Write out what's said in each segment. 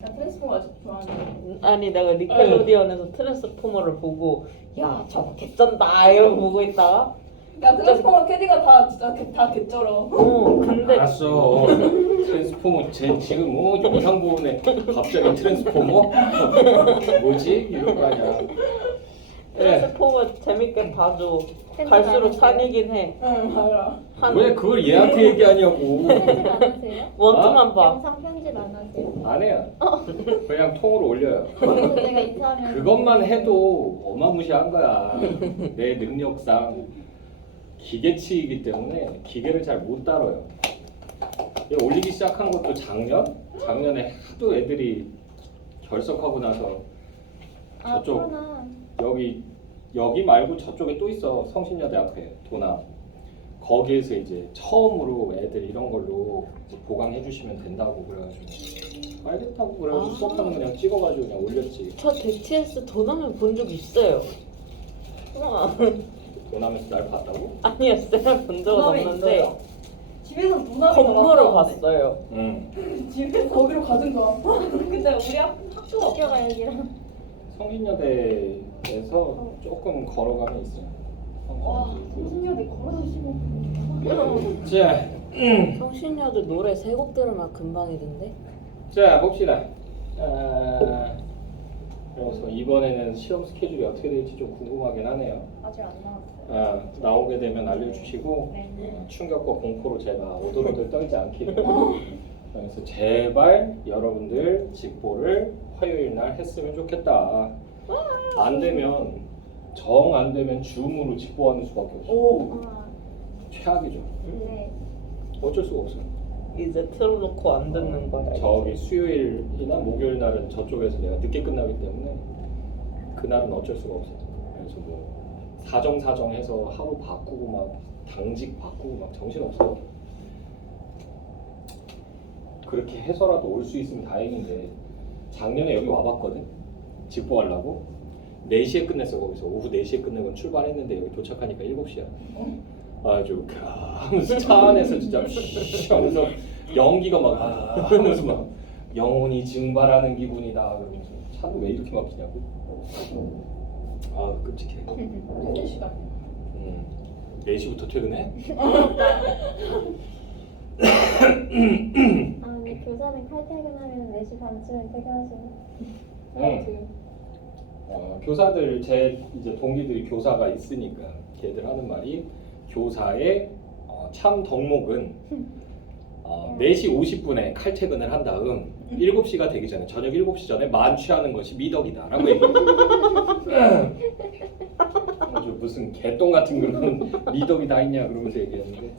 나 트랜스포머 아직 좋아하는데. 아니 내가 니켈로디언에서 트랜스포머를 보고 야 저거 개쩐다 이러고 보고 있다가 야 트랜스포머 캐디가 다 진짜 다 개쩔어. 근데 알았어. 트랜스포머 지금 영상 보네. 갑자기 트랜스포머? 뭐지? 이럴 거 아니야. 트랜스포머 재밌게 봐줘. 갈수록 산이긴 해. 응 맞아. 왜 그걸 얘한테 얘기하냐고. 편집 안 하세요? 원투만 봐. 영상 편집 안 하세요? 안 해요. 그냥 통으로 올려요. 그래서 제가 인사하면 그것만 해도 어마무시한 거야. 내 능력상 기계치이기 때문에 기계를 잘 못 다뤄요. 얘 올리기 시작한 것도 작년에 하도 애들이 결석하고 나서 저쪽 코로나. 여기 말고 저쪽에 또 있어. 성신여대 앞에 도나. 거기에서 이제 처음으로 애들 이런 걸로 이제 보강해 주시면 된다고 그래가지고 알겠다고 그래가지고 수업하는 거 그냥 찍어가지고 그냥 올렸지. 저 DTS 도남을 본 적 있어요. 우와. 도남에서 날 봤다고? 아니요, 쌤을 본 적은 도남에 없는데 있어요. 집에서 누나가 건물을 봤어요. 응. 집에서 거기로 가는 거야. 근데 우리 학교가 학교가 여기랑. 성신여대에서 조금 걸어가면 있어요. 와 성신여대 걸어서 15분. 자, 성신여대 노래 3곡 들으면 금방이던데. 자 봅시다. 그래서 이번에는 시험 스케줄이 어떻게 될지 좀 궁금하긴 하네요. 아직 안 나왔어요. 나오게 되면 알려주시고 네. 충격과 공포로 제가 오돌오돌 떨지 않기를. 그래서 제발 여러분들 직보를 화요일 날 했으면 좋겠다. 안 되면 정 안 되면 줌으로 직보하는 수밖에 없어. 오. 최악이죠. 네. 어쩔 수가 없어요. 이제 틀어놓고 안 듣는 거야. 저기 수요일이나 목요일 날은 저쪽에서 내가 늦게 끝나기 때문에 그날은 어쩔 수가 없어요. 그래서 뭐 사정해서 하루 바꾸고 막 당직 바꾸고 막 정신 없어. 그렇게 해서라도 올 수 있으면 다행인데 작년에 여기 와봤거든. 직보하려고 4시에 끝냈어. 거기서 오후 4시에 끝내고 출발했는데 여기 도착하니까 7시야. 아주 하면서 차 안에서 진짜 쉬 하면서 연기가 막 하면서 막 영혼이 증발하는 기분이다 그러면서 차도 왜 이렇게 막히냐고. 끔찍해. 퇴근 시간. 4시부터 퇴근해? 근데 교사는 칼퇴근하면 4시 반쯤에 퇴근하시는. 응. 교사들 제 이제 동기들이 교사가 있으니까 걔들 하는 말이 교사의 참 덕목은 4시 50분에 칼퇴근을 한 다음 7시가 되기 전에 저녁 7시 전에 만취하는 것이 미덕이다 라고 얘기해요. 아주 무슨 개똥 같은 그런 미덕이 다 있냐 그러면서 얘기했는데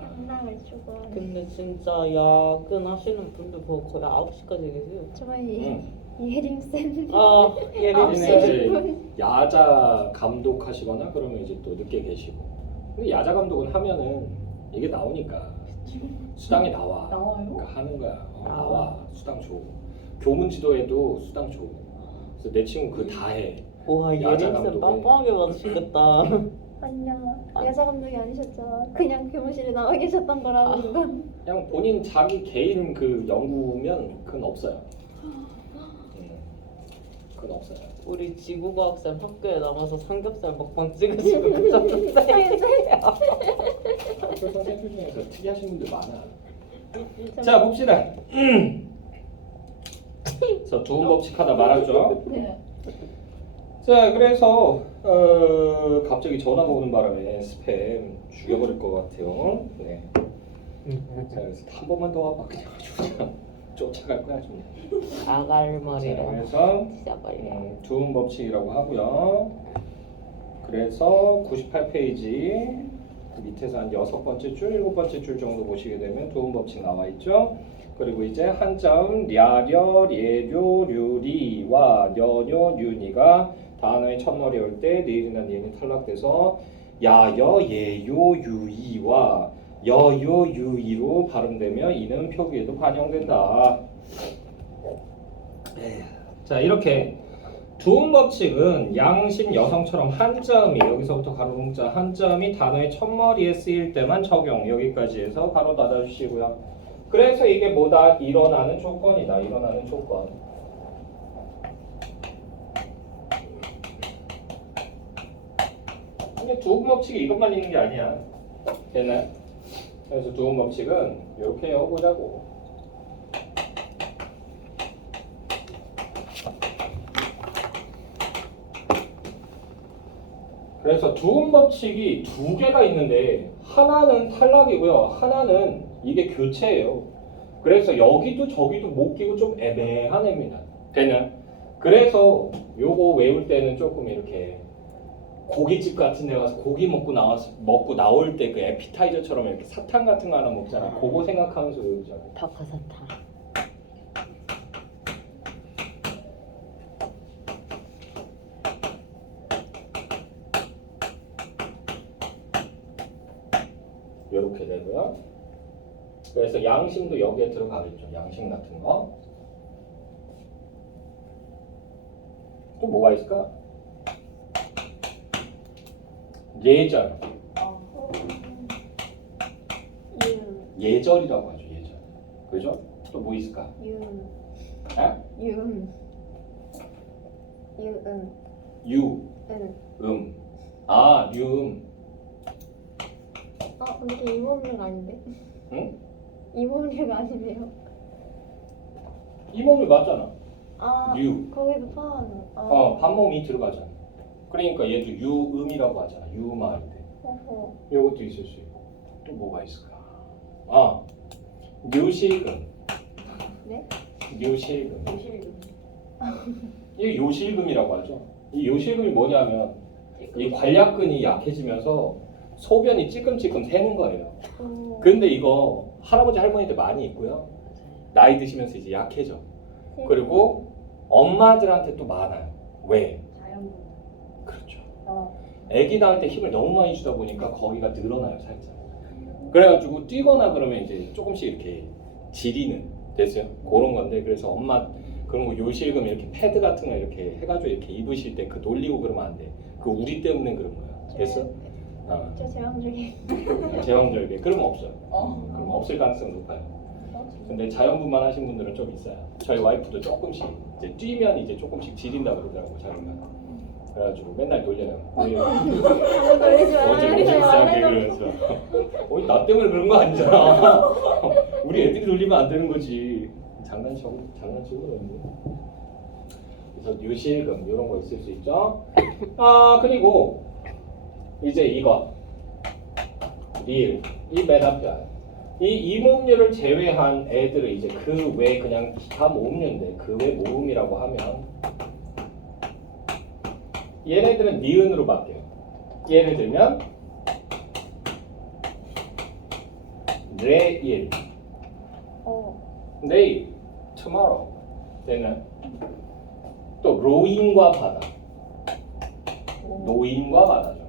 강남을 추구하는. 근데 진짜 야근 하시는 분들 보고 거의 9시까지 계세요. 저희 예림쌤. 예림쌤. 이제 야자 감독하시거나 그러면 이제 또 늦게 계시고. 근데 야자 감독은 하면은 이게 나오니까 수당이 나와. 나와요? 그러니까 하는 거야. 나와. 수당 줘. 교문 지도에도 수당 줘. 그래서 내 친구 그거 다 해. 와 야자 예림쌤 감독에. 빵빵하게 받으시겠다. 아니요. 여자 감독이 아니셨죠. 그냥 교무실에 나와 계셨던 거라고 이건. 그냥 본인 자기 개인 그 연구면 그건 없어요. 그건 없어요. 우리 지구과학쌤 학교에 남아서 삼겹살 먹방 찍으시고 그러셨는데. 학교 선생님들 중에서 특이하신 분들 많아. 자 봅시다. 저 좋은 법칙 하나 말하죠. 네. 자 그래서 갑자기 전화가 오는 바람에 스팸 죽여버릴 것 같아요. 네. 자 그래서 한 번만 더 와봐 그냥 아주 그냥 쫓아갈 거야 좀. 자 아갈머리라. 그래서 진짜 빨리. 좋은 법칙이라고 하고요. 그래서 98페이지 밑에서 한 6번째 줄, 7번째 줄 정도 보시게 되면 좋은 법칙 나와 있죠. 그리고 이제 한자음 랴려, 례료, 류리와 여녀, 윤이가 단어의 첫머리 올 때 니은이나 니은이 탈락돼서 야여, 예요, 유이와 여요, 유이로 발음되며 이는 표기에도 반영된다. 자 이렇게 두음 법칙은 양심 여성처럼 한자음이 여기서부터 가로 문자 한자음이 단어의 첫머리에 쓰일 때만 적용. 여기까지 해서 가로 닫아주시고요. 그래서 이게 뭐다? 일어나는 조건이다. 일어나는 조건. 근데 두음 법칙이 이것만 있는 게 아니야. 됐나요? 그래서 두음 법칙은 이렇게 해보자고. 그래서 두음 법칙이 두 개가 있는데 하나는 탈락이고요. 하나는 이게 교체예요. 그래서 여기도 저기도 못 끼고 좀 애매한 애입니다. 되냐? 그래서 요거 외울 때는 조금 이렇게 고깃집 같은 데 가서 고기 먹고 나올 때 그 에피타이저처럼 이렇게 사탕 같은 거 하나 먹잖아. 그거 생각하면서 외우잖아. 박하사탕. 이렇게 되고요. 그래서 양심도 여기에 들어가겠죠. 양심 같은 거. 또 뭐가 있을까? 예절. 예절이라고 하죠. 예절. 그죠? 또 뭐 있을까? 유음. 에? 유음. 유음. 유, 은. 아, 유음. 근데 이모음류가 아닌데? 응? 이모음류가 아니네요. 이 몸이 맞잖아. 유. 거기도 포함하는. 반몸이 들어가잖아. 그러니까 얘도 유음이라고 하잖아. 유음할때. 어허. 요것도 있을 수 있고. 또 뭐가 있을까? 묘실금. 네? 묘실금. 요실금. 이게 요실금이라고 하죠. 이 요실금이 뭐냐면 이 관략근이 약해지면서 소변이 찌끔찌끔 새는 거예요. 근데 이거 할아버지 할머니들 많이 있고요. 나이 드시면서 이제 약해져. 그리고 엄마들한테 또 많아요. 왜? 자연분. 그렇죠. 어. 아기 낳을 때 힘을 너무 많이 주다 보니까 거기가 늘어나요, 살짝. 그래가지고 뛰거나 그러면 이제 조금씩 이렇게 지리는 됐어요. 그런 건데 그래서 엄마 그런 거 요실금 이렇게 패드 같은 거 이렇게 해가지고 이렇게 입으실 때 그 놀리고 그러면 안 돼. 그 우리 때문에 그런 거야. 됐어? 저 제왕절개. 제왕절개. 그러면 없어요. 어. 그럼 없을 가능성이 높아요. 근데 자연분만 하신 분들은 좀 있어요. 저희 와이프도 조금씩 이제 뛰면 이제 조금씩 지린다 그러더라고 자기가. 그래가지고 맨날 놀려요. 놀리지 어제 말아요. 이상하게 그러면서 나 때문에 그런 거 아니잖아. 우리 애들이 놀리면 안 되는 거지. 장난치고 그러는데. 그래서 요실금 이런 거 있을 수 있죠. 그리고 이제 이거 리을 이 맨 앞에 이 이모음류를 제외한 애들은 이제 그 외 그냥 기타 모음류인데 그 외 모음이라고 하면 얘네들은 니은으로 바뀌어요. 예를 들면 내일, 내일, tomorrow 되는 또 로인과 바다, 노인과 바다죠.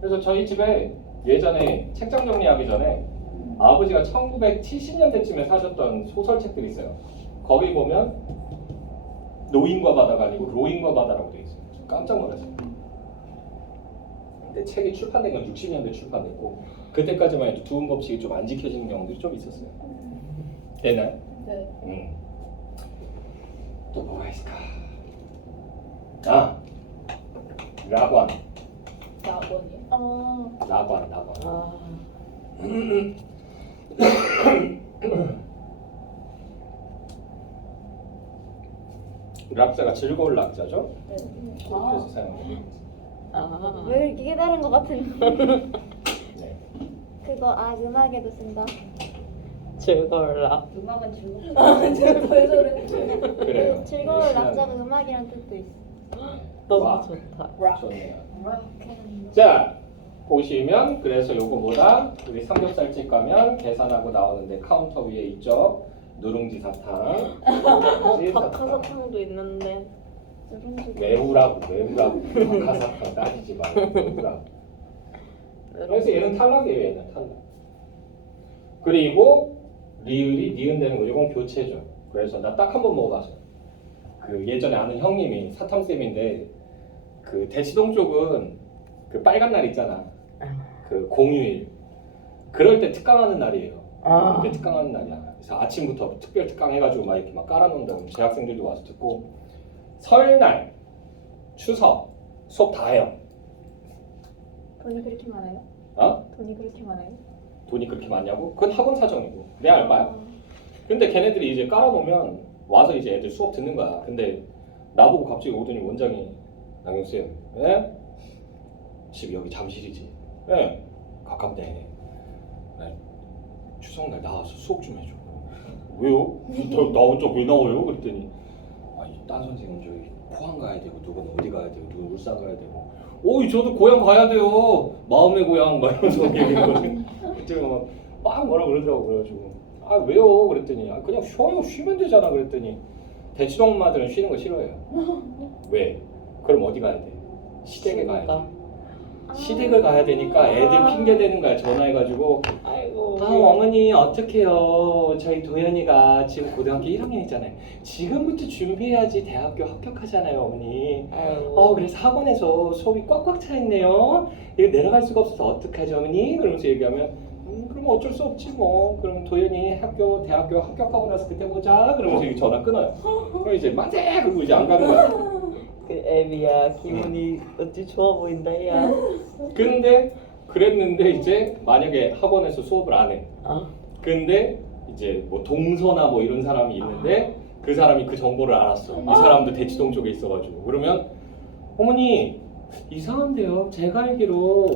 그래서 저희 집에 예전에 책장 정리하기 전에 아버지가 1970년대쯤에 사셨던 소설책들이 있어요. 거기 보면 노인과 바다가 아니고 로인과 바다라고 되어 있어요. 깜짝 놀랐어요. 근데 책이 출판된 건 60년대 출판됐고 그때까지만 해도 두음 법칙이 좀 안 지켜지는 경우들이 좀 있었어요. 되나요? 네. 또 뭐가 있을까? 라관. 낙원이요. 라관. 락자가 즐거울 락자죠? 네. 그래서 사용합니다. 왜 이렇게 깨달은 것 같은? 네. 그거 음악에도 쓴다. 즐거울라. 음악은 즐겁다. 제가 왜 저래? 네, 그래요. 그 즐거울 네, 락자가 음악이란 뜻도 있어. 너무 락. 좋다. 좋네요. 락. 자, 보시면 그래서 요거 뭐다? 우리 삼겹살집 가면 계산하고 나오는데 카운터 위에 있죠? 누룽지 사탕. 누룽지 사탕. 박하사탕도 있는데. 외우라고. 박하사탕 따지지 말고 외우라고. 그래서 얘는 탈락이에요. 얘는 탈락. 그리고 리을이 니은되는 거 이건 교체죠. 그래서 나 딱 한 번 먹어봤어요. 그 예전에 아는 형님이 사탐쌤인데 그 대치동 쪽은 그 빨간 날 있잖아. 그 공휴일. 그럴 때 특강하는 날이에요. 아. 그게 특강하는 날이야. 그래서 아침부터 특별 특강 해가지고 막 이렇게 막 깔아놓는다고 재학생들도 와서 듣고 설날, 추석 수업 다 해요. 돈이 그렇게 많아요? 어? 돈이 그렇게 많아요? 돈이 그렇게 많냐고? 그건 학원 사정이고 내 알바야. 근데 걔네들이 이제 깔아놓으면 와서 이제 애들 수업 듣는 거야. 근데 나보고 갑자기 오더니 원장이 남경쌤, 예? 집 여기 잠실이지? 예? 가깝네. 네. 추석날 나와서 수업 좀 해줘. 왜요? 나 혼자 왜 나와요? 그랬더니 아니 딴 선생은 저기 포항 가야 되고 누구는 어디 가야 되고 누구는 울산 가야 되고 오이 저도 고향 가야 돼요. 마음의 고향 막 이러면서 얘기했거든. 그때 막 뭐라 그러더라고. 그래가지고 아 왜요? 그랬더니 아 그냥 쉬어요. 쉬면 되잖아. 그랬더니 대치동 엄마들은 쉬는 거 싫어해요. 왜? 그럼 어디 가야 돼? 시댁에 가야 돼. 시댁을 가야 되니까 애들 핑계 대는 거야. 전화해가지고 아이고. 아 어머니 어떡해요. 저희 도현이가 지금 고등학교 1학년이잖아요. 지금부터 준비해야지 대학교 합격하잖아요 어머니. 아이고. 그래서 학원에서 수업이 꽉꽉 차 있네요. 이거 내려갈 수가 없어서 어떡하죠 어머니? 그러면서 얘기하면 그럼 어쩔 수 없지 뭐. 그럼 도현이 대학교 합격하고 나서 그때 보자. 그러면서 이렇게 전화 끊어요. 그럼 이제 만세! 그러고 이제 안 가는 거야. 그 애비야 기분이 어찌 좋아 보인다 야. 근데 그랬는데 이제 만약에 학원에서 수업을 안 해. 아. 근데 이제 뭐 동서나 뭐 이런 사람이 있는데 그 사람이 그 정보를 알았어. 이 사람도 대치동 쪽에 있어가지고. 그러면 어머니 이상한데요. 제가 알기로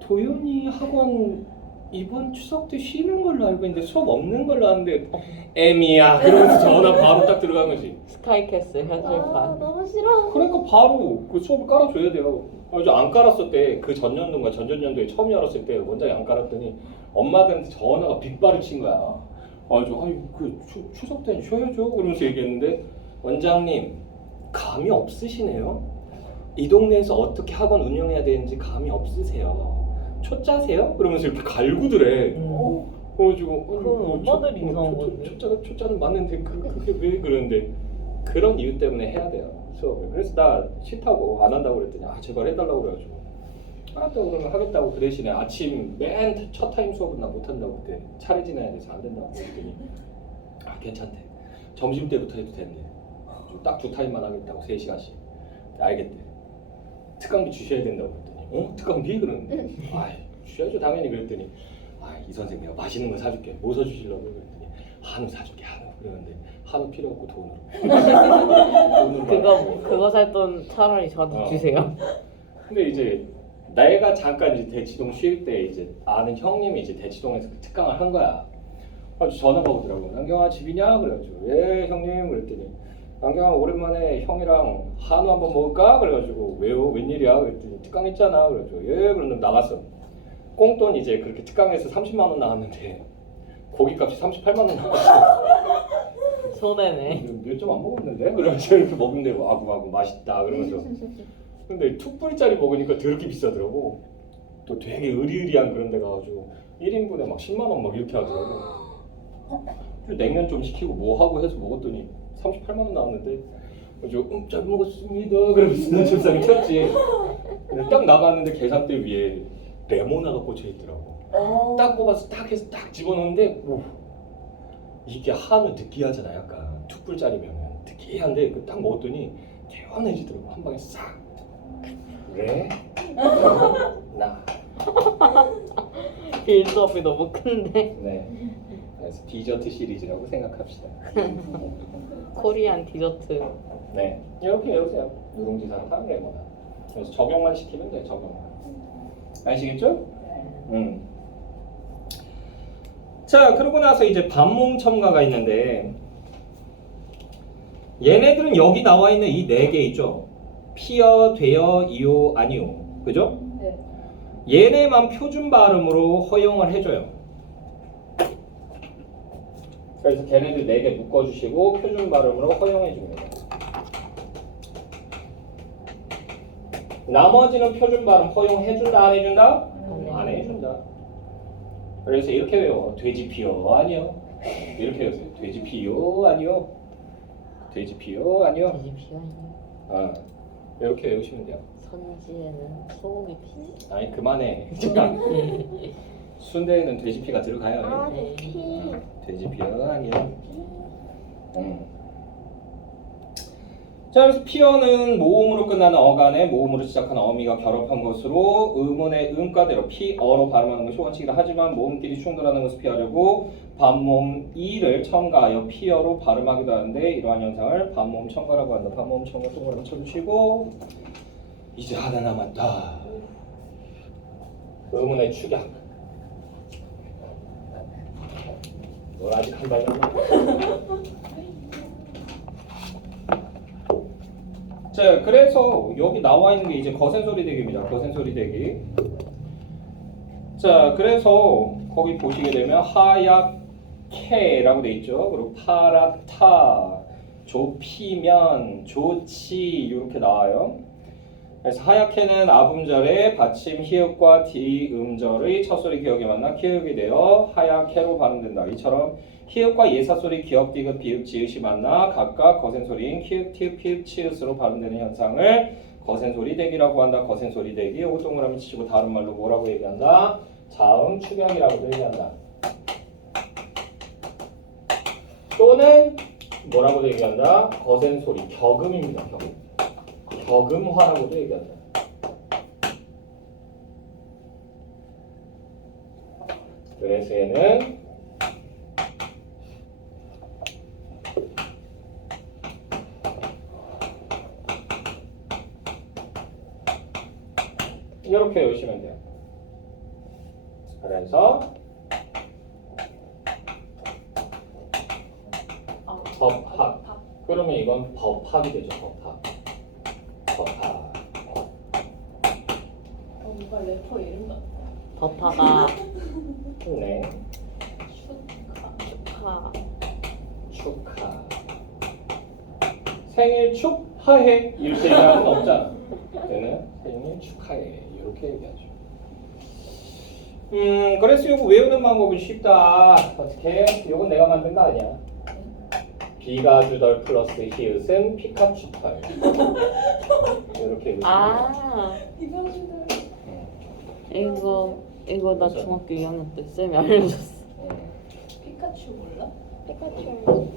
도윤이 학원 이번 추석 때 쉬는 걸로 알고 있는데 수업 없는 걸로 아는데 애미야. 그러면서 전화 바로 딱 들어간 거지. 스카이캐슬 아 현실판. 너무 싫어. 그러니까 바로 그 수업을 깔아줘야 돼요. 안 깔았을 때 그 전년도인가 전전년도에 처음 열었을 때 원장이 안 깔았더니 엄마들한테 전화가 빗발을 친 거야. 아니 그 추석 때는 쉬어야죠. 그러면서 얘기했는데 원장님 감이 없으시네요. 이 동네에서 어떻게 학원 운영해야 되는지 감이 없으세요. 초짜세요? 그러면서 이렇게 갈구더래. 그래가지고 그건 엄마들이 이상한 건데. 초짜는 맞는데 그게 왜 그러는데 그런 이유 때문에 해야 돼요 수업을. 그래서 나 싫다고 안 한다고 그랬더니 아 제발 해달라고 그래가지고 알았다고 그러면 하겠다고. 그 대신에 아침 맨 첫 타임 수업은 나 못한다고 그때 차례 지내야 돼서 안 된다고 그랬더니 아 괜찮대. 점심 때부터 해도 된대. 딱 2타임만 하겠다고 3시간씩. 알겠대. 특강비 주셔야 된다고 그랬더니 특강비? 그러는데 아 주셔야죠 당연히. 그랬더니 이 선생 내가 맛있는 거 사줄게. 뭐 사주시려고? 그랬더니 한우 사줄게. 한우. 그러는데 한우 필요 없고 돈으로. 그거 살 돈 차라리 저한테 주세요. 근데 이제 내가 잠깐 이제 대치동 쉴 때 이제 아는 형님이 이제 대치동에서 그 특강을 한 거야. 전화가 오더라고. 남경아 집이냐? 그래가지고 예 형님. 그랬더니 남경아 오랜만에 형이랑 한우 한번 먹을까? 그래가지고 왜요? 웬일이야? 그랬더니 특강했잖아. 그래가지고 예. 그러면 나갔어. 꽁돈 이제 그렇게 특강해서 30만 원 나왔는데 고기값이 38만 원 나왔어. 손해네. 몇 점 안 먹었는데? 그러면서 이렇게 먹는데 아구 맛있다 그러면서. 근데 툭불짜리 먹으니까 더럽게 비싸더라고. 또 되게 으리으리한 그런 데 가가지고 1인분에 막 10만 원 막 이렇게 하더라고. 냉면 좀 시키고 뭐 하고 해서 먹었더니 38만 원 나왔는데 잘 먹었습니다 그러면서 나 책상에 켰지. 근데 딱 나갔는데 계산대 위에 레모나가 꽂혀 있더라고. 딱 뽑아서 딱 해서 딱 집어넣는데 이게 한우 느끼하잖아. 약간 툭불짜리면 느끼한데 그 딱 먹었더니 개운해지더라고. 한 방에 싹. 그래? 나. 빌드업이 너무 큰데. 네. 그래서 디저트 시리즈라고 생각합시다. 코리안 디저트. 네. 이렇게 외우세요. 누룽지 사탕 레모나. 그래서 적용만 시키면 돼. 적용만. 아시겠죠? 자, 그러고 나서 이제 반몽 첨가가 있는데 얘네들은 여기 나와 있는 이 4개 있죠? 피어, 되어, 이요, 아니요. 그죠? 네. 얘네만 표준 발음으로 허용을 해줘요. 그래서 걔네들 4개 묶어주시고 표준 발음으로 허용해줍니다. 나머지는 표준 발음 허용해준다, 안 해준다? 안 해준다. 그래서 이렇게 외워. 돼지 피요, 아니요. 이렇게 외우세요. 돼지 피요, 아니요. 돼지 피요, 아니요. 돼지 피가 있네. 이렇게 외우시면 돼요. 선지에는 소고기 피. 아니 그만해. 순대에는 돼지피가 들어가요. 아, 피. 돼지피가 아니야. 자, 그래서 피어는 모음으로 끝나는 어간에 모음으로 시작하는 어미가 결합한 것으로 의문의 음가대로 피어로 발음하는 것이 원칙이다. 하지만 모음끼리 충돌하는 것을 피하려고 반모음 이를 첨가하여 피어로 발음하기도 하는데 이러한 현상을 반모음 첨가라고 한다. 반모음 첨가 동그라미 쳐주시고 이제 하나 남았다. 의문의 축약. 너 아직 한 발 남았다. 자, 그래서 여기 나와 있는 게 이제 거센소리 대기입니다. 거센소리 대기. 자, 그래서 거기 보시게 되면 하얗게라고 돼 있죠. 그리고 파랗다, 좁히면, 좋지 이렇게 나와요. 그래서 하얗게는 아음절에 받침 히읗과 디음절의 첫소리 기억에 만나 키읔이 되어 하얗게로 발음된다. 이처럼 히읗과 예사소리 기역, 디귿, 비읍, 지읒이 만나 각각 거센소리인 키읔, 티읕, 피읍, 치읓으로 발음되는 현상을 거센소리 대기라고 한다. 거센소리 대기. 요거 동그라미 치시고 다른 말로 뭐라고 얘기한다? 자음 축약이라고도 얘기한다. 또는 뭐라고도 얘기한다? 거센소리 격음입니다. 격음. 격음화라고도 얘기한다. 그래서 얘는 이렇게 외우시면 돼요. 그래서 법학. 그러면 이건 법학이 되죠. 법학. 법학. 뭔가 래퍼 이름 같다. 법화가 네. 축하. 축하. 생일 축하해. 이렇게 얘기하는 건 없잖아. 얘는 생일 축하해. 이렇게 얘기하죠. 그래서 이거 외우는 방법은 쉽다. 어떻게? 이건 내가 만든 거 아니야. 비가주덜 플러스 히읗은 피카츄 털. 이렇게 해보시면 아, 이병준들. 이거 나 중학교 2학년 때 쌤이 알려줬어. 피카츄 몰라? 피카츄.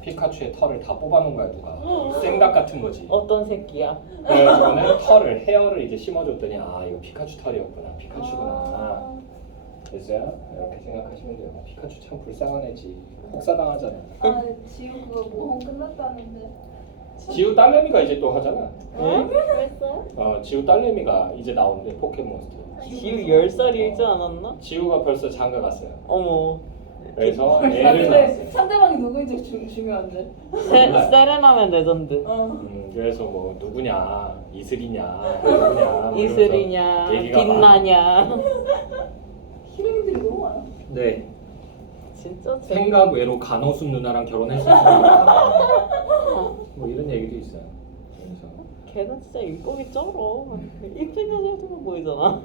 피카츄의 털을 다 뽑아놓은 거야 누가. 생닭 같은 거지. 어떤 새끼야? 그래가지고는 털을 헤어를 이제 심어줬더니 아 이거 피카츄 털이었구나. 피카츄구나. 됐어요? 이렇게 생각하시면 돼요. 피카츄 참 불쌍한 애지. 혹사당하잖아. 아, 지우 그거 모험 끝났다는데. 지우 딸내미가 이제 또 하잖아. 응? 벌써요? 지우 딸내미가 이제 나오는데 포켓몬스터. 지우 10살이지 않았나? 지우가 벌써 장가 갔어요. 어머. 그래서 아, 애를 근데 낳았어요. 상대방이 누구인지 중요한데. 세레나면 레전드. 그래서 뭐 누구냐, 이슬이냐, 누구냐, 뭐 이슬이냐, 이러면서 얘기가 빛나냐. 히로인들이 너무 많아. 네. 진짜 생각 외로 간호순 누나랑 결혼했었으니까 뭐 이런 얘기도 있어요. 그래서 걔는 진짜 인복이 쩔어. 이쁜 여자들만 보이잖아.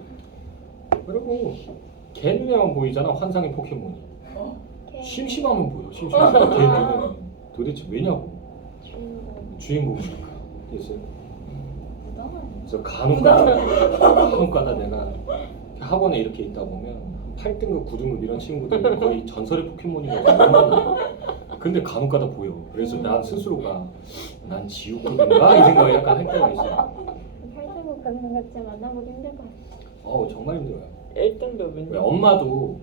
그리고 걔 눈에만 보이잖아 환상의 포켓몬이. 걔. 심심하면 보여. 심심하면 걔 눈에는 도대체 왜냐고. 주인공. 주인공이니까. 그래서 부담을. 그래서 간혹가다 내가 학원에 이렇게 있다 보면 8등급, 9등급 이런 친구들 거의 전설의 포켓몬이거든요. 근데 간혹가다 보여. 그래서 난 스스로가 난 지옥급인가 이 생각을 약간 할 때가 있어요. 8등급 가는 것 같지 만나보기 힘들 것 같아. 정말 힘들어요. 1등급은 왜 엄마도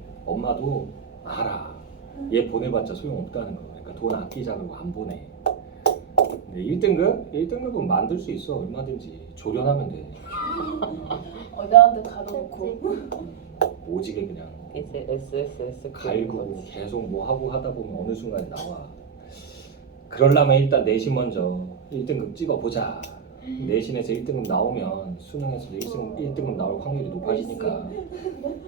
알아. 얘 보내봤자 소용없다는 거. 그러니까 돈 아끼자 그러고 안 보내. 근데 1등급은 만들 수 있어. 얼마든지 조련하면 돼. 나한테 가둬놓고. 오지게 그냥 이제 SSS 갈구고 계속 뭐 하고 하다 보면 어느 순간에 나와. 그러려면 일단 내신 먼저 1등급 찍어보자. 내신에서 1등급 나오면 수능에서도 1등급 나올 확률이 높아지니까.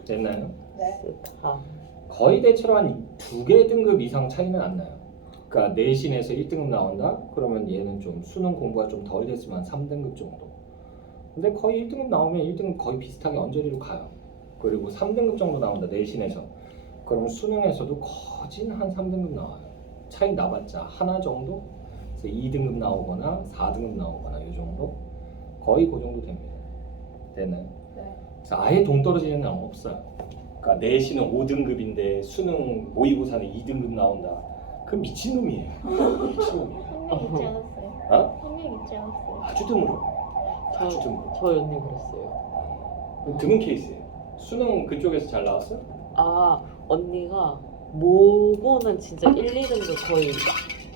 됐나요? 네. 스타. 거의 대체로 한 2개 등급 이상 차이는 안 나요. 그러니까 내신에서 1등급 나온다? 그러면 얘는 좀 수능 공부가 좀 덜 됐으면 한 3등급 정도. 근데 거의 1등급 나오면 1등급 거의 비슷하게 언저리로 가요. 그리고 3등급 정도 나온다 내신에서. 그러면 수능에서도 거진 한 3등급 나와요. 차이 나봤자 하나 정도? 그래서 2등급 나오거나 4등급 나오거나 이 정도? 거의 그 정도 됩니다. 되나요? 네. 그래서 아예 동떨어지는 애는 없어요. 그러니까 그러니까 내신은 5등급인데 수능 모의고사는 2등급 나온다. 그 미친놈이에요. 미친놈이에요. 한 명 있지 않았어요? 어? 한 명 있지 않았어요? 아주 드물어. 아주 드물어. 저희 언니 그랬어요. 드문 케이스예요. 수능 그쪽에서 잘 나왔어? 아 언니가 모고는 진짜 1, 2등급 거의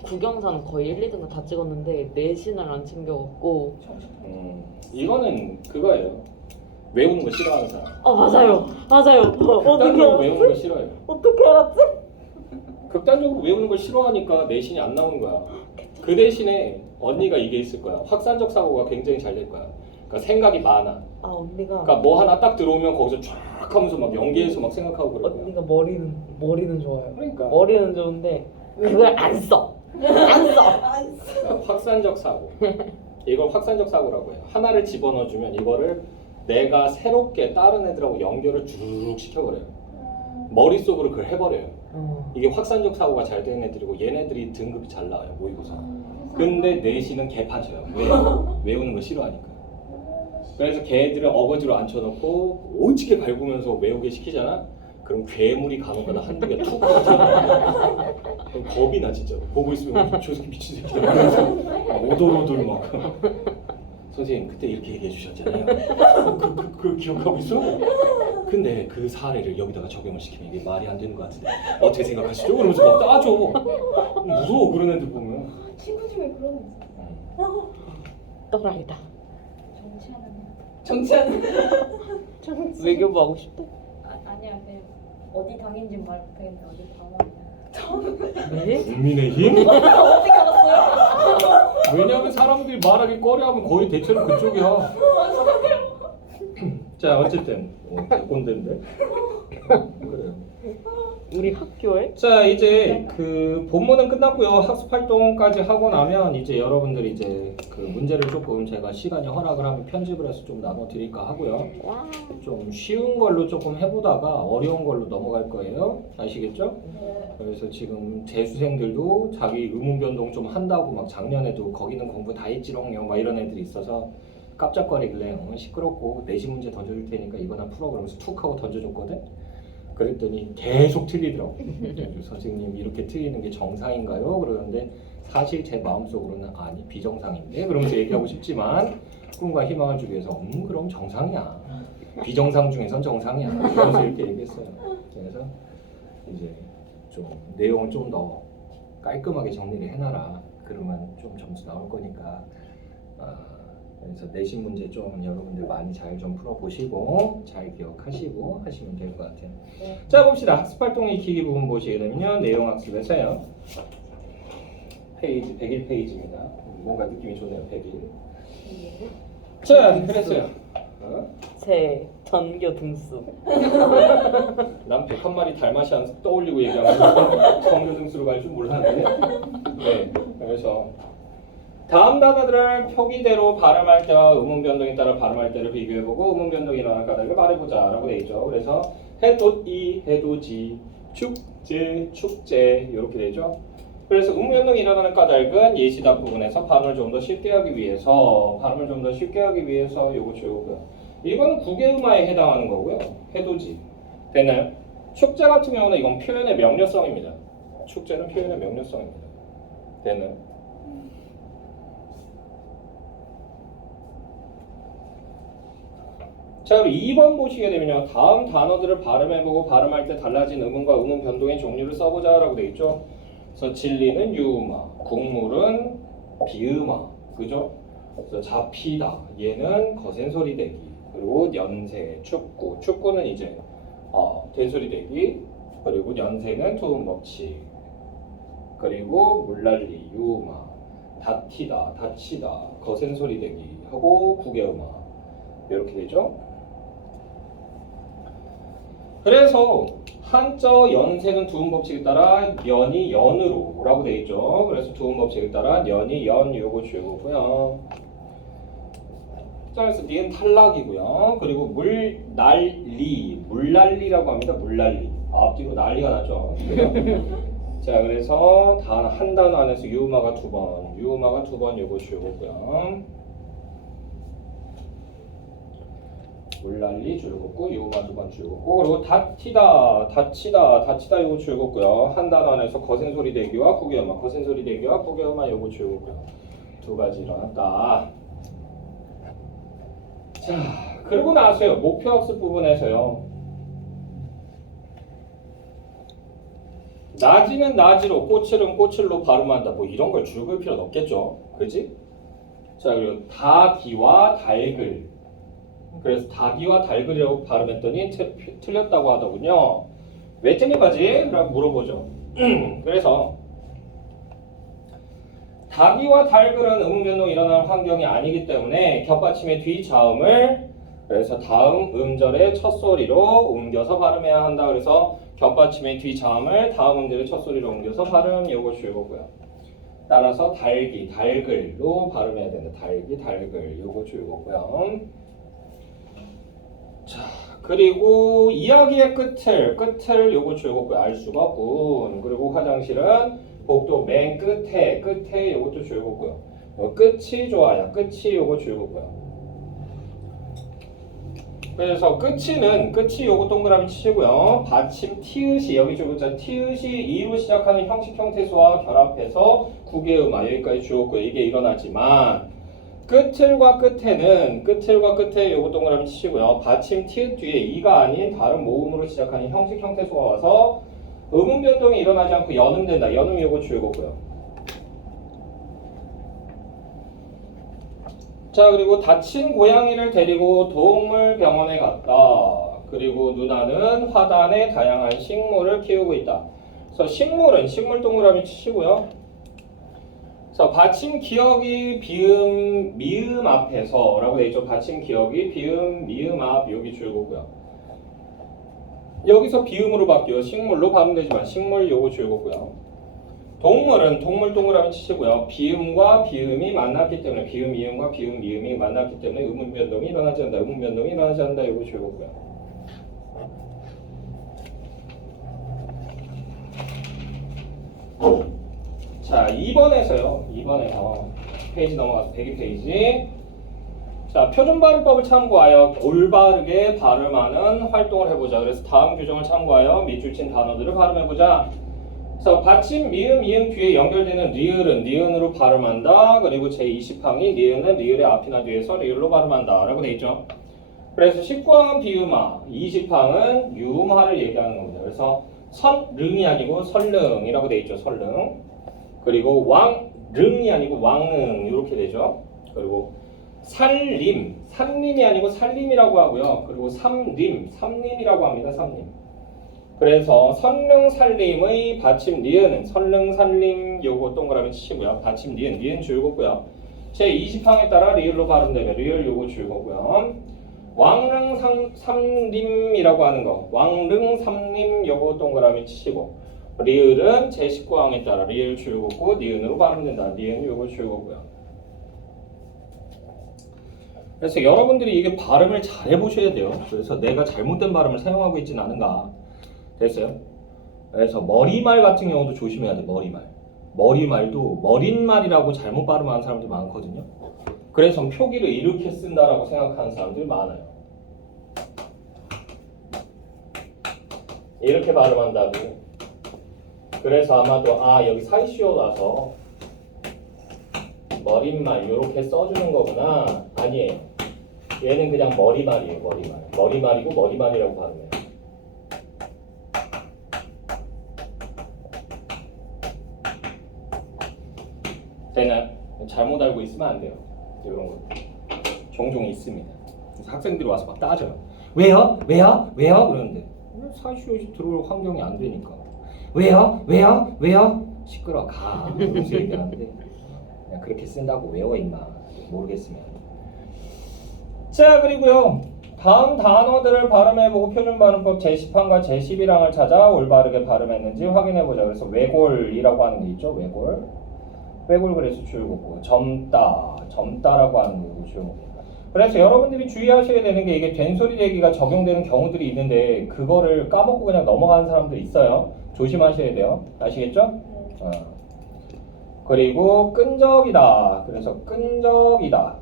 국영사는 거의 1, 2등급 다 찍었는데 내신을 안 챙겨갖고 이거는 그거예요. 외우는 거 싫어하는 사람. 맞아요 극단적으로 외우는 거 싫어해요. 어떻게 알았지? 극단적으로 외우는 걸 싫어하니까 내신이 안 나오는 거야. 그 대신에 언니가 이게 있을 거야. 확산적 사고가 굉장히 잘 될 거야. 그러니까 생각이 많아. 언니가 그러니까 뭐 하나 딱 들어오면 거기서 쫙 하면서 막 연계해서 막 생각하고 그럴 거야. 언니가 머리는 좋아요. 그러니까 머리는 좋은데 그걸 안 써. 그러니까 확산적 사고. 이걸 확산적 사고라고 해요. 하나를 집어넣어주면 이거를 내가 새롭게 다른 애들하고 연결을 주르륵 시켜버려요. 머릿속으로 그걸 해버려요. 이게 확산적 사고가 잘 되는 애들이고 얘네들이 등급이 잘 나와요. 모의고사. 근데 내신은 개판쳐요. 왜? 외우는 거 싫어하니까. 그래서 걔들을 어거지로 앉혀놓고 오지게 밟으면서 외우게 시키잖아? 그럼 괴물이 간혹가다 한두 개 툭 튀어나와요. 그럼 겁이 나 진짜. 보고 있으면 저 새끼 미친 새끼다 이러면서 오돌오돌 막 선생님 그때 이렇게 얘기해 주셨잖아요. 그걸 기억하고 있어? 근데 그 사례를 여기다가 적용을 시키면 이게 말이 안 되는 것 같은데 어떻게 생각하시죠? 그러면서 막 따져. 무서워 그런 애들 보면. 친구 중에 그런 애 있어. 또라이다. 정치하는 외교부 하고 싶대. 아니야 그냥 어디 당인지 말고 그냥 어디 당원이야. 네? 국민의힘? 어떻게 알았어요? 왜냐하면 사람들이 말하기 꺼려하면 거의 대체로 그쪽이야. 자 어쨌든 꼰대인데 그래요. 우리 학교에 자 이제 그 본문은 끝났고요. 학습 활동까지 하고 나면 이제 여러분들이 이제 그 문제를 조금 제가 시간이 허락을 하면 편집을 해서 좀 나눠 드릴까 하고요. 좀 쉬운 걸로 조금 해보다가 어려운 걸로 넘어갈 거예요. 아시겠죠? 그래서 지금 재수생들도 자기 의문 변동 좀 한다고 막 작년에도 거기는 공부 다 했지롱요 막 이런 애들이 있어서 깜짝거리길래 시끄럽고 내신 문제 던져줄 테니까 이거나 풀어 그러면서 툭 하고 던져줬거든. 그랬더니 계속 틀리더라고. 선생님 이렇게 틀리는 게 정상인가요? 그러는데 사실 제 마음속으로는 아니 비정상인데 그러면서 얘기하고 싶지만 꿈과 희망을 주기 위해서 그럼 정상이야. 비정상 중에선 정상이야. 그래서 이렇게 얘기했어요. 그래서 이제 좀 내용을 좀 더 깔끔하게 정리를 해놔라. 그러면 좀 점수 나올 거니까. 그래서 내신 문제 좀 여러분들 많이 잘 좀 풀어보시고 잘 기억하시고 하시면 될 것 같아요. 네. 자 봅시다. 학습활동 익히기 부분 보시게 되면요. 내용학습에서요. 페이지 101페이지입니다. 뭔가 느낌이 좋네요. 101. 자 그랬어요. 제 전교 등수. 난 101마리 달마시 안 떠올리고 얘기하면서 성교 등수로 갈 줄 몰랐는데. 네. 그래서 다음 단어들을 표기대로 발음할 때와 의문 변동에 따라 발음할 때를 비교해보고 의문 변동이 일어날 까닭을 말해보자 라고 되어 있죠. 그래서 해돋이, 해돋이, 축제, 축제 이렇게 되죠. 그래서 의문 변동이 일어나는 까닭은 예시답 부분에서 발음을 좀 더 쉽게 하기 위해서 요거죠. 이거는 국외음화에 해당하는 거고요. 해돋이 됐나요? 축제 같은 경우는 이건 표현의 명료성입니다. 축제는 표현의 명료성입니다. 됐나요? 자 그럼 2번 보시게 되면요. 다음 단어들을 발음해보고 발음할 때 달라진 의문과 의문 변동의 종류를 써보자 라고 되어 있죠. 그래서 진리는 유음화, 국물은 비음화, 그죠? 그래서 잡히다, 얘는 거센소리 대기, 그리고 연세, 축구는 이제 된소리 대기, 그리고 연세는 두음 법칙, 그리고 물난리, 유음화, 다티다, 다치다, 거센소리 대기 하고 국외음화 이렇게 되죠. 그래서 한자 연세는 두음 법칙에 따라 연이 연으로 라고 되어 있죠. 그래서 두음 법칙에 따라 연이 연 요거 주요고요. 자 그래서 니은 탈락이고요. 그리고 물난리라고 합니다. 물난리 앞뒤로 난리가 나죠. 자 그래서 한 단어 안에서 유음화가 두 번 요거 주요고요. 물난리 줄긋고 요마 두 번 줄긋고 그리고 다치다 요거 줄긋고요. 한 단어 안에서 거센 소리 대기와 구개음화 거센 소리 대기와 구개음화 요거 줄긋고요. 두 가지 일어났다. 자 그리고 나서요 목표 학습 부분에서요 나지는 나지로 꼬칠은 꼬칠로 발음한다. 뭐 이런 걸 줄글 필요는 없겠죠. 그지? 자 그리고 다기와 달글 그래서 다기와 달글이라고 발음했더니 틀렸다고 하더군요. 왜 틀린 거지? 라고 물어보죠. 그래서 다기와 달글은 음운 변동이 일어나는 환경이 아니기 때문에 겹받침의 뒤자음을 그래서 다음 음절의 첫 소리로 옮겨서 발음해야 한다. 그래서 겹받침의 뒤자음을 다음 음절의 첫 소리로 옮겨서 발음 요거 줄거고요. 따라서 달기, 달글로 발음해야 된다. 달기, 달글 요거 줄거고요. 자 그리고 이야기의 끝을 요거 줄거고요. 알 수가 없군. 그리고 화장실은 복도 맨 끝에 요것도 줄거고요. 끝이 좋아요. 끝이 요거 줄거고요. 그래서 끝이 요거 동그라미 치시고요. 받침 티읕이 여기 줄거자 티읕이 이로 시작하는 형식 형태수와 결합해서 구개음화 여기까지 줄거고요. 이게 일어나지만 끝을과 끝에 요거 동그라미 치시고요. 받침 티읕 뒤에 이가 아닌 다른 모음으로 시작하는 형식 형태수가 와서 음운 변동이 일어나지 않고 연음된다. 연음 요거 줄거고요. 자 그리고 다친 고양이를 데리고 동물병원에 갔다. 그리고 누나는 화단에 다양한 식물을 키우고 있다. 그래서 식물 동그라미 치시고요. 그래서 받침 기억이 비음 미음 앞에서 라고 되어 있죠. 받침 기억이 비음 미음 앞 여기 줄거고요. 여기서 비음으로 바뀌어 식물로 발음되지만 식물 요거 줄거고요. 동물은 동물 동그라미 치시고요. 비음과 비음이 만났기 때문에 비음 미음과 비음 미음이 만났기 때문에 음운 변동이 일어나지 않는다. 음운 변동이 일어나지 않는다. 요거 줄거고요. 자 2번에서 페이지 넘어가서 102페이지 자 표준 발음법을 참고하여 올바르게 발음하는 활동을 해보자. 그래서 다음 규정을 참고하여 밑줄 친 단어들을 발음해보자. 그래서 받침 미음 이음 뒤에 연결되는 리을은 니은으로 발음한다. 그리고 제20항이 니은은 리을의 앞이나 뒤에서 리을로 발음한다 라고 되어 있죠. 그래서 19항은 비음화 20항은 유음화를 얘기하는 겁니다. 그래서 선릉이 아니고 설릉이라고 되어 있죠. 설릉. 그리고 왕릉이 아니고 왕릉 이렇게 되죠. 그리고 산림이 아니고 살림이라고 하고요. 그리고 삼림이라고 합니다. 삼림. 그래서 선릉 살림의 받침 니은은 선릉 살림 요거 동그라미 치시고요. 받침 니은 줄거고요. 제20항에 따라 리을로 발음되면 리을 요거 줄거고요. 왕릉 삼림이라고 하는 거 왕릉 삼림 요거 동그라미 치시고 리을은 제19항에 따라 리을 줄거고 니은으로 발음된다. 니은 요거 줄거고요. 그래서 여러분들이 이게 발음을 잘 해보셔야 돼요. 그래서 내가 잘못된 발음을 사용하고 있지는 않은가. 됐어요? 그래서 머리말 같은 경우도 조심해야 돼. 머리말도 머릿말이라고 잘못 발음하는 사람들이 많거든요. 그래서 표기를 이렇게 쓴다라고 생각하는 사람들이 많아요. 이렇게 발음한다고. 그래서 아마도 여기 사이쇼라서 머릿말 이렇게 써주는 거구나. 아니에요. 얘는 그냥 머리말이에요. 머리말이고 머리말이라고 발음해요. 되나요? 잘못 알고 있으면 안 돼요. 이런 거 종종 있습니다. 그래서 학생들이 와서 막 따져요. 왜요? 그러는데 사이쇼시 들어올 환경이 안 되니까. 왜요? 시끄러 가. 이러면서 얘기하는데 그냥 그렇게 쓴다고 외워 임마. 모르겠으면. 자 그리고요. 다음 단어들을 발음해보고 표준발음법 제10항과 제11항을 찾아 올바르게 발음했는지 확인해보자. 그래서 외골이라고 하는 게 있죠. 외골 그래서 줄거고 점다라고 하는 거고 줄거고. 그래서 여러분들이 주의하셔야 되는 게 이게 된소리 대기가 적용되는 경우들이 있는데 그거를 까먹고 그냥 넘어가는 사람들이 있어요. 조심하셔야 돼요. 아시겠죠? 그리고 끈적이다. 그래서 끈적이다.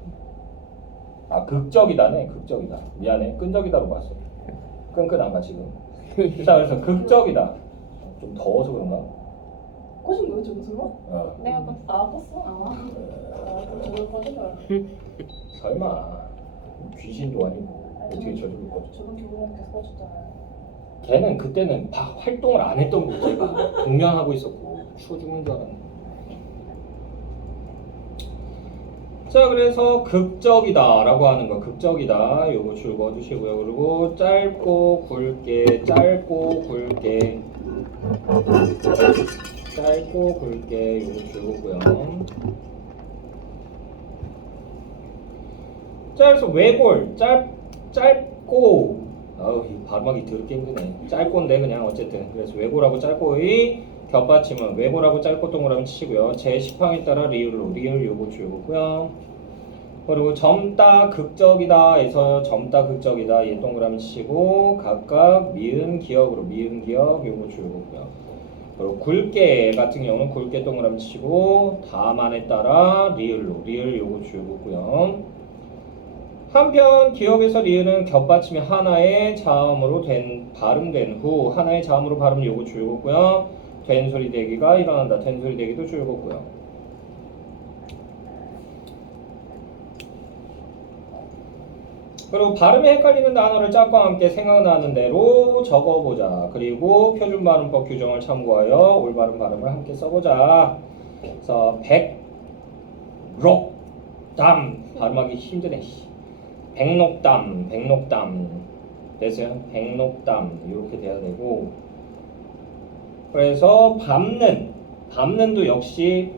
아 극적이다네. 극적이다. 미안해. 끈적이다로 봤어. 끈끈한가 지금. 자 그래서 극적이다. 좀 더워서 그런가? 꺼진 거예요, 지금 설마? 어. 내가 봤어. 아, 껐어? 그럼 저도 꺼진 줄 알았어요. 설마 귀신도 아니고 어떻게 저쪽을 꺼져? 저번 교보는 계속 꺼졌잖아요. 걔는 그때는 활동을 안 했던 거고 제가 동냥하고 있었고 추워 죽는 줄 알았네. 자 그래서 극적이다 라고 하는 거 극적이다 요거 줄 그어주시고요. 그리고 짧고 굵게 짧고 굵게 짧고 굵게 요거 줄 거고요. 자 그래서 외골 짧고 아우 이 발음하기 더럽게 힘드네. 짧고인데 그냥 어쨌든 그래서 외골하고 짧고의 겹받침은 외골하고 짧고 동그라미 치고요. 제 시황에 따라 리을 요거 줄 거고요. 그리고 젊다 극적이다에서 젊다 극적이다 얘 동그라미 치고 각각 미음 기억으로 미음 기억 요거 줄 거고요. 그리고 굵게 같은 경우는 굵게 동그라미 치고 다만에 따라 리을로 리을 요거 줄 거고요. 한편 기억에서 리을은 겹받침이 하나의 자음으로 발음된 후 하나의 자음으로 발음 요거 줄 거고요. 된 소리 대기가 일어난다. 된 소리 대기도 줄 거고요. 그리고 발음이 헷갈리는 단어를 짝과 함께 생각나는 대로 적어보자. 그리고 표준발음법 규정을 참고하여 올바른 발음을 함께 써보자. 그래서 백록담 발음하기 힘드네. 백록담 됐어요? 백록담 이렇게 돼야 되고 그래서 밟는도 역시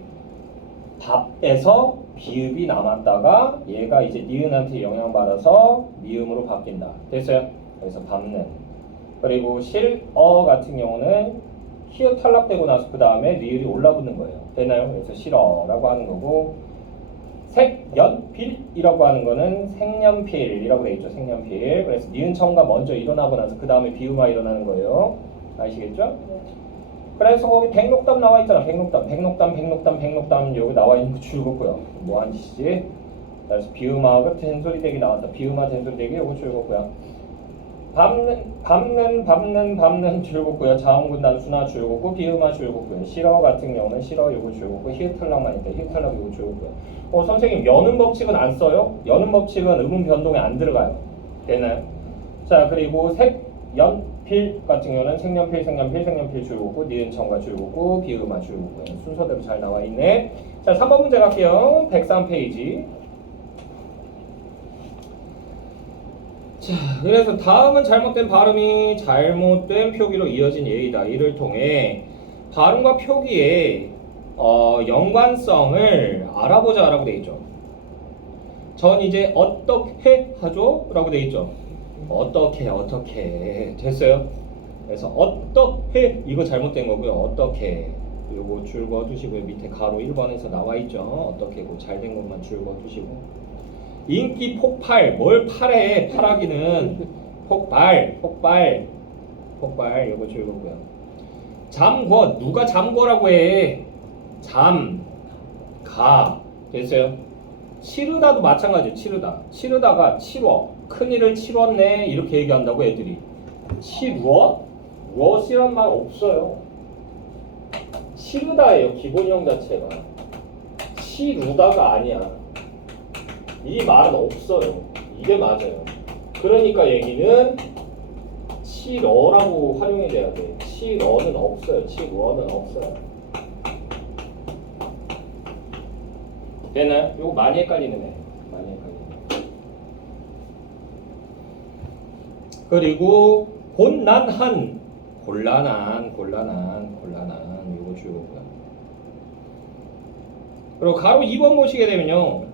밥에서 비읍이 남았다가 얘가 이제 니은한테 영향받아서 미음으로 바뀐다. 됐어요? 그래서 밟는. 그리고 실어 같은 경우는 히읗 탈락되고 나서 그 다음에 리을이 올라붙는 거예요. 되나요? 그래서 실어라고 하는 거고 색연필이라고 하는 거는 색연필이라고 되어 있죠. 색연필. 그래서 니은청가 먼저 일어나고 나서 그 다음에 비음화 일어나는 거예요. 아시겠죠? 그래서 거기 백록담 나와 있잖아. 백록담 여기 나와 있는 거 줄거고요. 뭐한 짓이지? 그래서 비음화가 된소리 대기 나왔다. 비음화 된소리 대기 요거 줄거고요. 밟는 줄거고요. 자음군단 순화 줄거고 비음화 줄거고요. 실어 같은 경우는 실어 요거 줄거고 히읗 탈락만 있다. 히읗 탈락 요거 줄거고요. 선생님 여는 법칙은 안 써요? 여는 법칙은 음운 변동에 안 들어가요. 되나요? 자 그리고 색연필 같은 경우는 색연필 줄거고 니은청가 줄거고 비음화 줄거고요. 순서대로 잘 나와 있네. 자 3번 문제 갈게요. 103페이지. 자, 그래서 다음은 잘못된 발음이 잘못된 표기로 이어진 예이다. 이를 통해 발음과 표기의 연관성을 알아보자라고 돼 있죠. 전 이제 어떻게 하죠? 라고 돼 있죠. 어떻게 됐어요? 그래서 어떻게 이거 잘못된 거고요. 어떻게 요거 줄 그어두시고요. 밑에 가로 1번에서 나와 있죠. 어떻게 잘된 것만 줄 그어두시고 인기 폭발 뭘 팔해 팔하기는 폭발 요거 줄 거고요. 잠궈 누가 잠궈라고 해 잠가 됐어요. 치르다도 마찬가지예요. 치르다가 치러 큰일을 치렀네 이렇게 얘기한다고 애들이 치루어? 럿이란 말 없어요. 치르다예요. 기본형 자체가 치루다가 아니야. 이 말은 없어요. 이게 맞아요. 그러니까 얘기는 치러라고 활용이 돼야 돼. 치러는 없어요. 치루어는 없어요. 되나요? 이거 많이 헷갈리는 애. 많이 헷갈리는. 그리고 곤란한 이거 줄거고요. 그리고 가로 2번 보시게 되면요.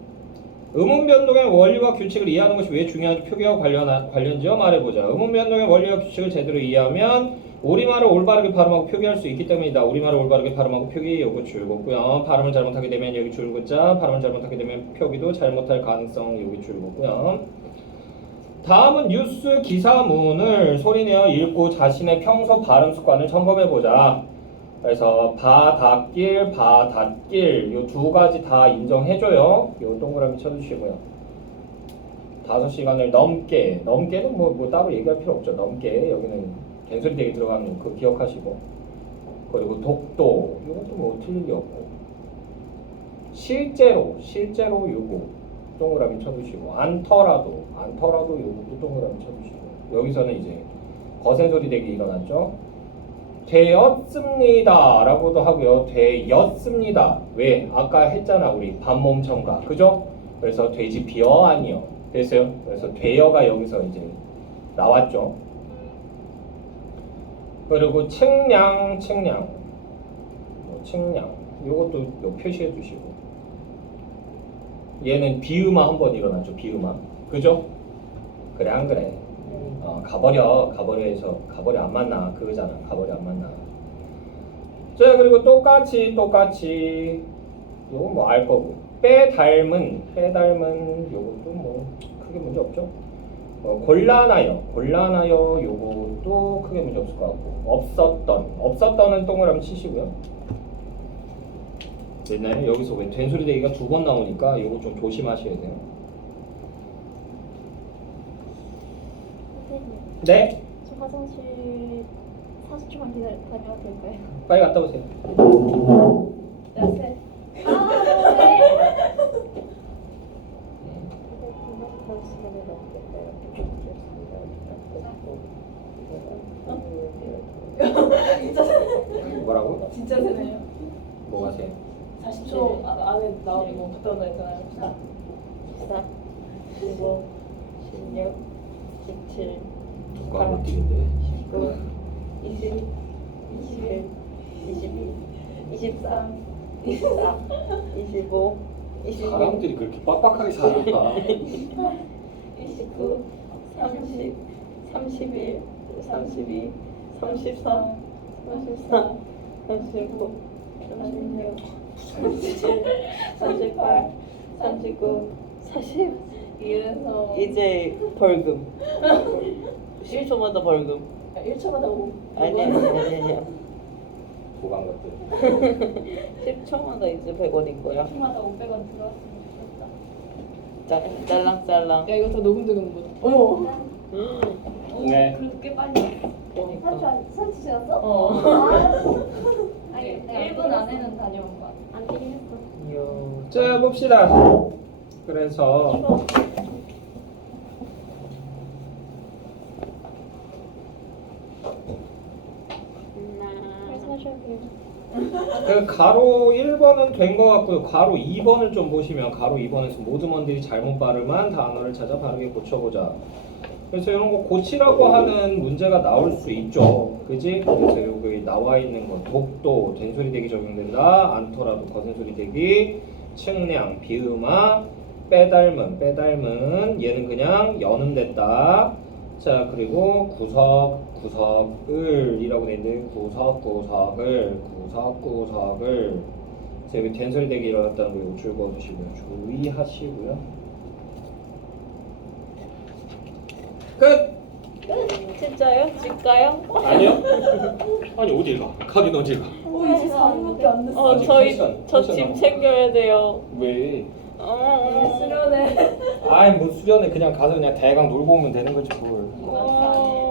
음운 변동의 원리와 규칙을 이해하는 것이 왜 중요한지 표기와 관련지어 말해보자. 음운 변동의 원리와 규칙을 제대로 이해하면 우리말을 올바르게 발음하고 표기할 수 있기 때문이다. 우리말을 올바르게 발음하고 표기 요거 줄거고요. 발음을 잘못하게 되면 여기 줄거자. 발음을 잘못하게 되면 표기도 잘못할 가능성 여기 줄거고요. 다음은 뉴스 기사문을 소리내어 읽고 자신의 평소 발음 습관을 점검해보자. 그래서 바닷길 요 두 가지 다 인정해줘요. 요 동그라미 쳐주시고요. 5시간을 넘게는 뭐 따로 얘기할 필요 없죠. 넘게 여기는 된소리 대기 들어가면 그거 기억하시고, 그리고 독도 이것도 뭐 틀릴 게 없고, 실제로 요거 동그라미 쳐주시고, 않더라도 요것도 동그라미 쳐주시고, 여기서는 이제 거센 소리 대기 일어났죠. 되었습니다 라고도 하고요, 되었습니다. 왜? 아까 했잖아, 우리 반몸 첨가, 그죠? 그래서 되지피어 아니요 됐어요. 그래서 되어가 여기서 이제 나왔죠. 그리고 측량 요것도 요 표시해 주시고, 얘는 비음화 한번 일어났죠. 비음화, 그죠? 그래 안 그래? 가버려 안 만나 그거잖아. 가버려 안 만나. 자, 그리고 똑같이 요거 뭐 알 거고, 빼닮은 요것도 뭐 크게 문제 없죠. 곤란하여 요것도 크게 문제 없을 것 같고, 없었던은 동그라미 치시고요. 됐나요? 여기서 왜 된소리 대기가 2번 나오니까 요거 좀 조심하셔야 돼요. 선생님, 네? 저 화장실 40초만 다녀도 될까요? 빨리 갔다 오세요. 네. 뭐라고? 진짜 세네요. 뭐가 세? 40초 안에 나오는 거 갔다 온다 했잖아요. 14, 15, 16, 17, 누가 못 뛰는데? 19, 20, 21, 22, 23, 24, 25, 26, 사람들이 그렇게 빡빡하게 살까? 29, 30, 31, 32, 33, 34, 35, 36, 37, 38, 39, 40. 이래서 이제 벌금. 10초마다 벌금. 1초마다 5. 아니야. 보관 것들. 10초마다 이제 100원인 거야. 1초마다 500원 들어왔으면 좋겠다. 짤랑짤랑. 야 이거 다 녹음되는 거다. 어머. 네. 그래도 꽤 빨리. 그러니까. 30초 지났어? 어. 아니, 1분 안에는 다녀온 거야. 안 되긴 했어. 이야. 자, 봅시다. 그래서 말씀하셔도 돼요. 그 가로 1번은 된 것 같고요. 가로 2번을 좀 보시면, 가로 2번에서 모든 원들이 잘못 발음한 단어를 찾아 바르게 고쳐보자. 그래서 이런 거 고치라고 하는 문제가 나올 수 있죠. 그지? 그래서 여기 나와 있는 건 독도, 된소리 대기 적용된다. 않더라도 거센소리 대기, 측량, 비음화, 빼닮은, 얘는 그냥 연음됐다. 자, 그리고 구석을 이라고 되는데, 구석을. 자, 여기 된소리 대기 일어났다는 거 이거 줄 그어주시고요. 주의하시고요. 끝! 진짜요? 질까요? 아니요? 아니, 어딜 가? 가긴 어딜 가? 이제 4분밖에 안 됐어. 아직 저 텐션 짐 남았어. 챙겨야 돼요. 왜? 수련회. 아이, 뭐 수련회 그냥 가서 그냥 대강 놀고 오면 되는 거지 뭘. 어.